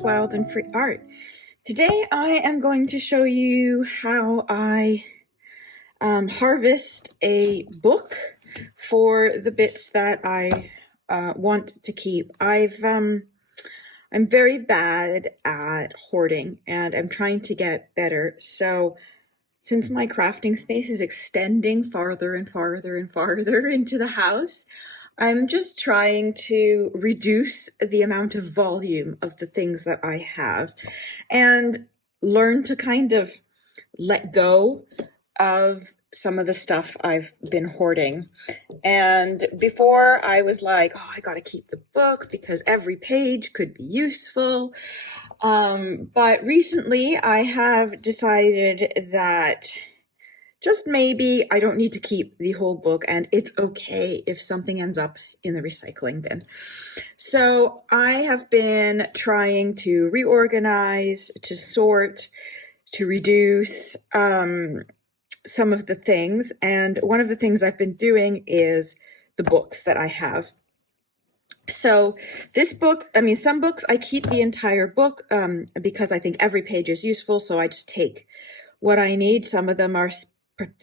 to Wild and Free Art. Today I am going to show you how I harvest a book for the bits that I want to keep. I'm very bad at hoarding and I'm trying to get better. So since my crafting space is extending farther and farther and farther into the house, I'm just trying to reduce the amount of volume of the things that I have and learn to kind of let go of some of the stuff I've been hoarding. And before I was like, oh, I got to keep the book because every page could be useful. But recently I have decided that just maybe I don't need to keep the whole book and it's okay if something ends up in the recycling bin. So I have been trying to reorganize, to sort, to reduce some of the things. And one of the things I've been doing is the books that I have. So this book, some books I keep the entire book because I think every page is useful. So I just take what I need. Some of them are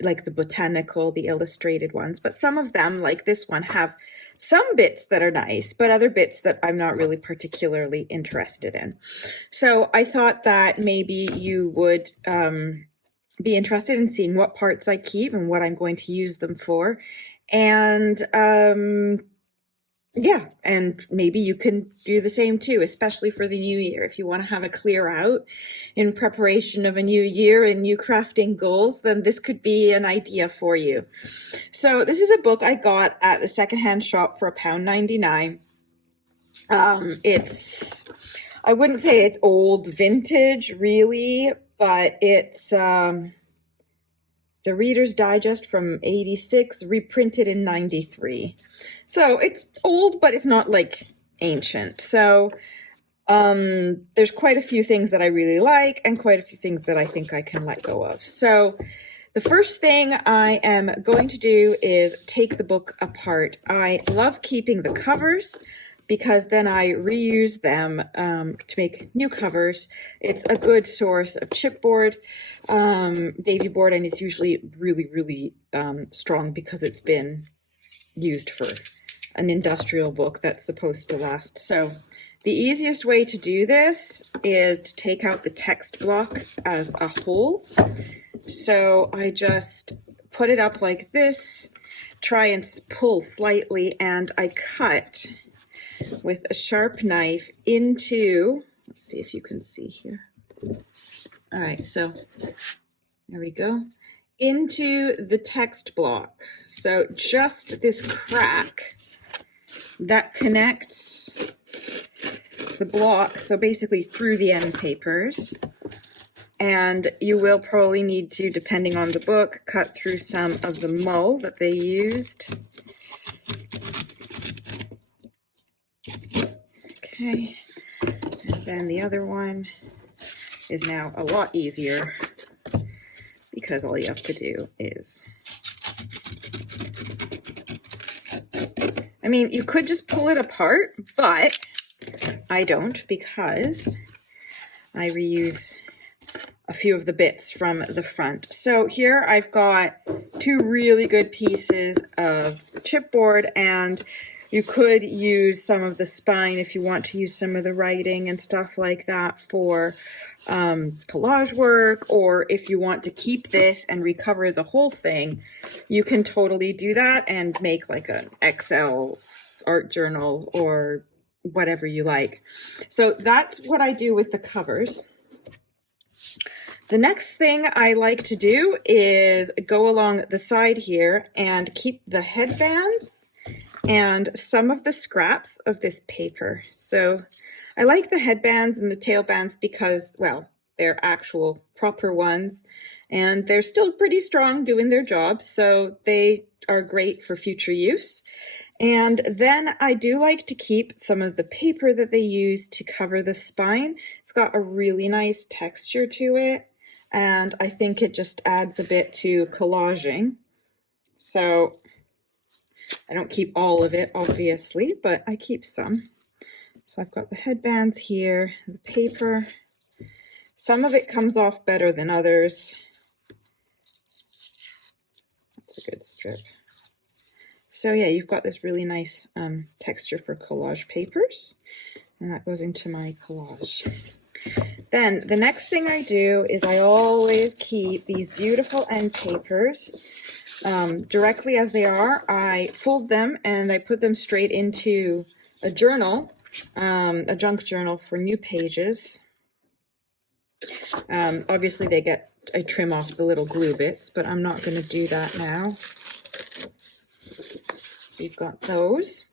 like the botanical, the illustrated ones, but some of them, like this one, have some bits that are nice, but other bits that I'm not really particularly interested in. So I thought that maybe you would be interested in seeing what parts I keep and what I'm going to use them for. And yeah, and maybe you can do the same too, especially for the new year. If you want to have a clear out in preparation of a new year and new crafting goals, then this could be an idea for you. So this is a book I got at the secondhand shop for £1.99. I wouldn't say it's old vintage really, but it's a Reader's Digest from '86, reprinted in '93. So it's old, but it's not like ancient. So there's quite a few things that I really like and quite a few things that I think I can let go of. So the first thing I am going to do is take the book apart. I love keeping the covers because then I reuse them to make new covers. It's a good source of chipboard, Davy board, and it's usually really, really strong because it's been used for an industrial book that's supposed to last. So the easiest way to do this is to take out the text block as a whole. So I just put it up like this, try and pull slightly, and I cut with a sharp knife into, let's see if you can see here. All right, so there we go, into the text block. So just this crack that connects the block, so basically through the end papers. And you will probably need to, depending on the book, cut through some of the mull that they used. Okay, and then the other one is now a lot easier because all you have to do is, you could just pull it apart, but I don't because I reuse a few of the bits from the front. So here I've got two really good pieces of chipboard, and you could use some of the spine if you want to use some of the writing and stuff like that for collage work, or if you want to keep this and recover the whole thing, you can totally do that and make like an Excel art journal or whatever you like. So that's what I do with the covers. The next thing I like to do is go along the side here and keep the headbands and some of the scraps of this paper. So I like the headbands and the tailbands because, well, they're actual proper ones and they're still pretty strong doing their job. So they are great for future use. And then I do like to keep some of the paper that they use to cover the spine. It's got a really nice texture to it, and I think it just adds a bit to collaging. So I don't keep all of it, obviously, but I keep some. So I've got the headbands here, the paper. Some of it comes off better than others. That's a good strip. So yeah, you've got this really nice texture for collage papers, and that goes into my collage. Then the next thing I do is I always keep these beautiful end papers directly as they are. I fold them and I put them straight into a journal, a junk journal for new pages. Obviously I trim off the little glue bits, but I'm not going to do that now. So you've got those.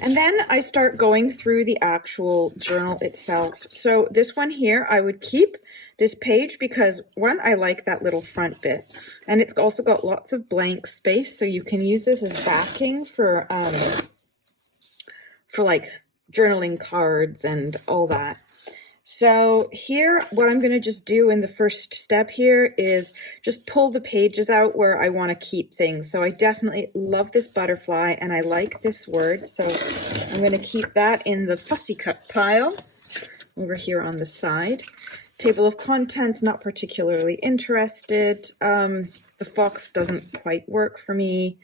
And then I start going through the actual journal itself. So this one here, I would keep this page because one, I like that little front bit. And it's also got lots of blank space, so you can use this as backing for like journaling cards and all that. So here, what I'm going to just do in the first step here is just pull the pages out where I want to keep things. So I definitely love this butterfly and I like this word. So I'm going to keep that in the fussy cut pile over here on the side. Table of contents, not particularly interested. The fox doesn't quite work for me.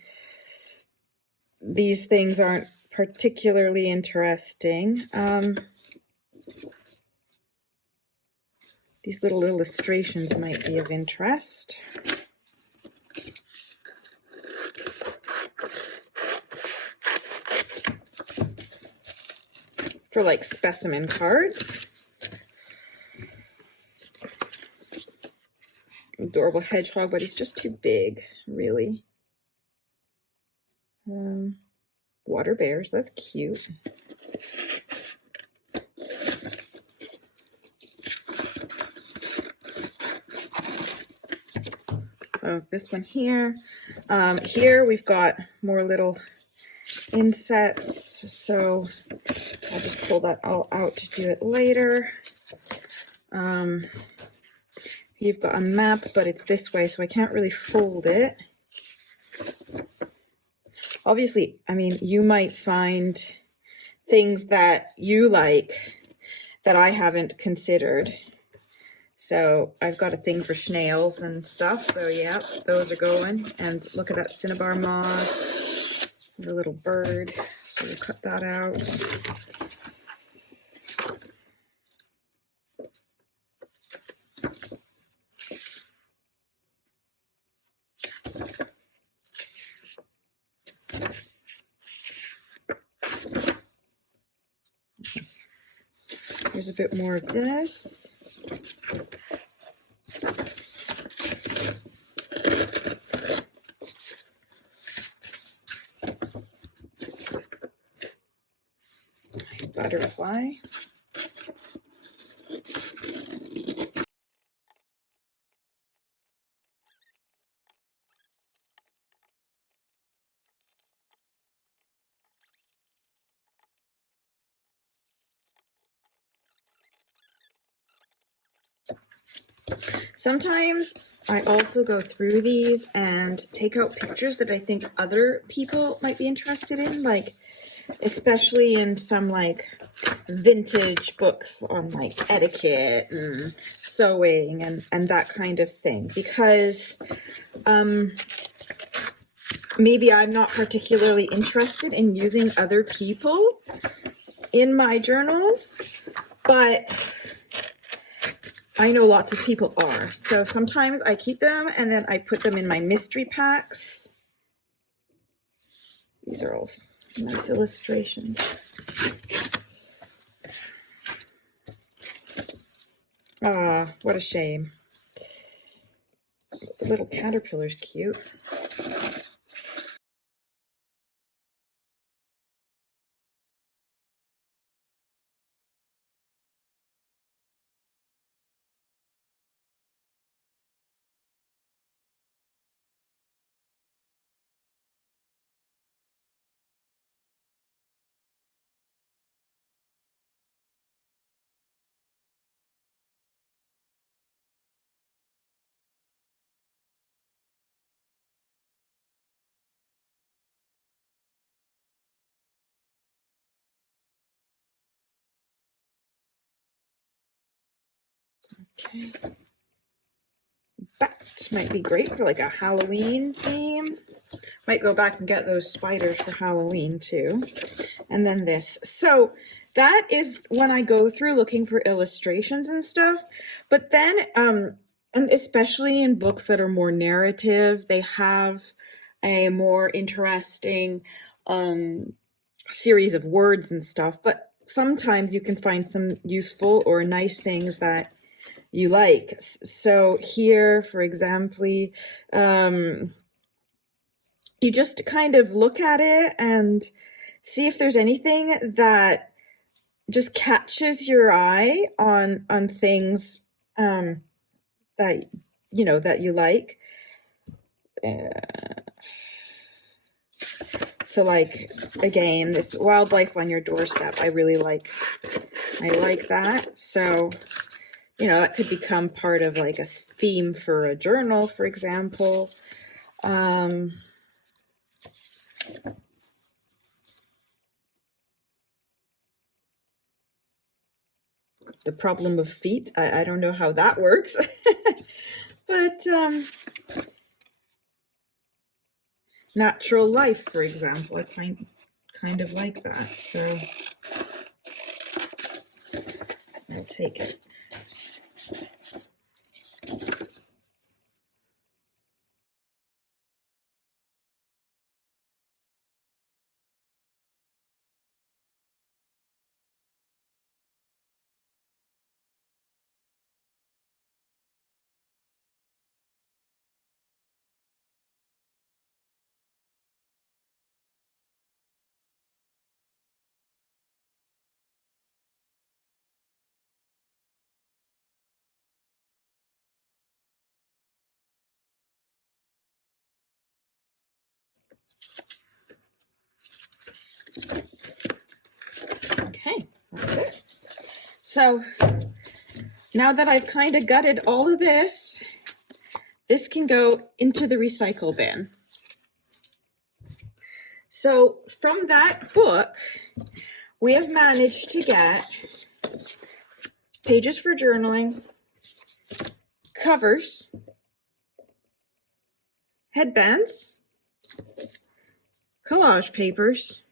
These things aren't particularly interesting. These little illustrations might be of interest. For like specimen cards. Adorable hedgehog, but he's just too big, really. Water bears, that's cute. So this one here. Here we've got more little insets, so I'll just pull that all out to do it later. You've got a map, but it's this way, so I can't really fold it. Obviously, I mean, you might find things that you like that I haven't considered. So I've got a thing for snails and stuff. So yeah, those are going. And look at that cinnabar moth, the little bird. So we'll cut that out. Here's a bit more of this. Butterfly. Sometimes I also go through these and take out pictures that I think other people might be interested in, like especially in some like vintage books on like etiquette and sewing and that kind of thing, because maybe I'm not particularly interested in using other people in my journals, but I know lots of people are. So sometimes I keep them and then I put them in my mystery packs. These are all nice illustrations. Ah, what a shame. The little caterpillar's cute. Okay. That might be great for like a Halloween theme. Might go back and get those spiders for Halloween too. And then this. So that is when I go through looking for illustrations and stuff. But then, and especially in books that are more narrative, they have a more interesting series of words and stuff. But sometimes you can find some useful or nice things that you like. So here, for example, you just kind of look at it and see if there's anything that just catches your eye on things that that you like. So like, again, this wildlife on your doorstep, I really like. I like that. So, that could become part of like a theme for a journal, for example. The problem of feet, I don't know how that works. But natural life, for example, I kind of like that. So I'll take it. Okay, that's it. So now that I've kind of gutted all of this can go into the recycle bin. So from that book, we have managed to get pages for journaling, covers, headbands, collage papers,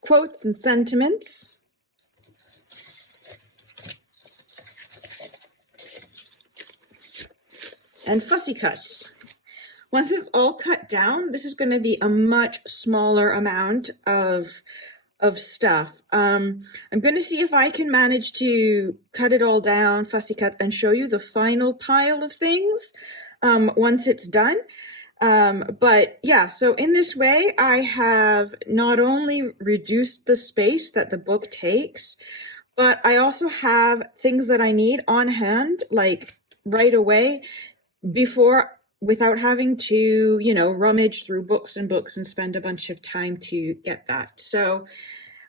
quotes and sentiments, and fussy cuts. Once it's all cut down, this is going to be a much smaller amount of stuff. I'm going to see if I can manage to cut it all down, fussy cut, and show you the final pile of things once it's done. But yeah, so in this way, I have not only reduced the space that the book takes, but I also have things that I need on hand, like right away, without having to, rummage through books and books and spend a bunch of time to get that. So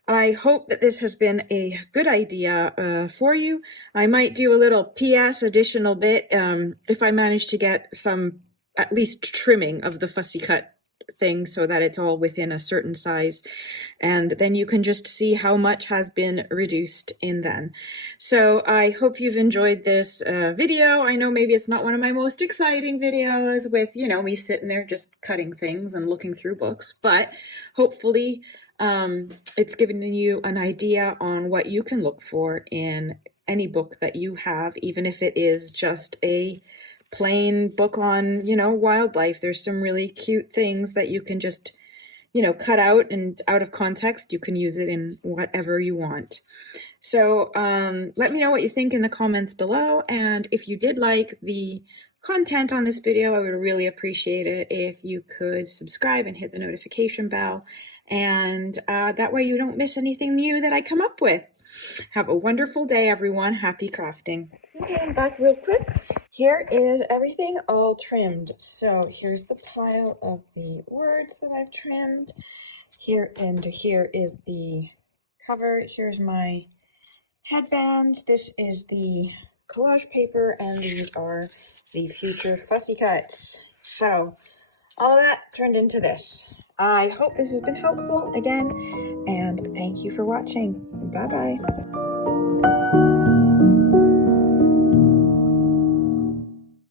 I hope that this has been a good idea for you. I might do a little PS additional bit if I manage to get some at least trimming of the fussy cut thing so that it's all within a certain size, and then you can just see how much has been reduced in then. So I hope you've enjoyed this video. I know maybe it's not one of my most exciting videos with, me sitting there just cutting things and looking through books, but hopefully it's given you an idea on what you can look for in any book that you have, even if it is just a plain book on, wildlife. There's some really cute things that you can just, cut out, and out of context, you can use it in whatever you want. So let me know what you think in the comments below. And if you did like the content on this video, I would really appreciate it if you could subscribe and hit the notification bell. And that way you don't miss anything new that I come up with. Have a wonderful day, everyone. Happy crafting. Okay, I'm back real quick. Here is everything all trimmed. So here's the pile of the words that I've trimmed. Here is the cover. Here's my headbands. This is the collage paper, and these are the future fussy cuts. So all that turned into this. I hope this has been helpful again, and thank you for watching. Bye-bye.